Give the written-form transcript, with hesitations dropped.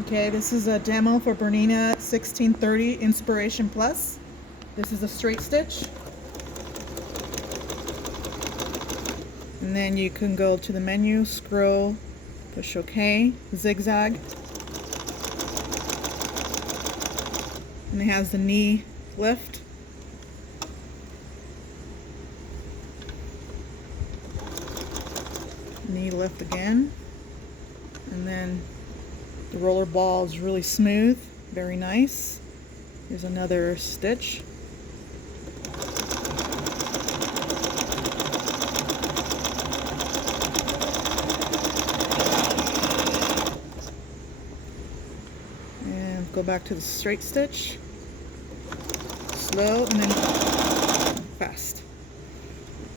Okay, this is a demo for Bernina 1630 Inspiration Plus. This is a straight stitch. And then you can go to the menu, scroll, push OK, zigzag. And it has the knee lift. Knee lift again. And then the roller ball is really smooth, very nice. Here's another stitch. And go back to the straight stitch. Slow, and then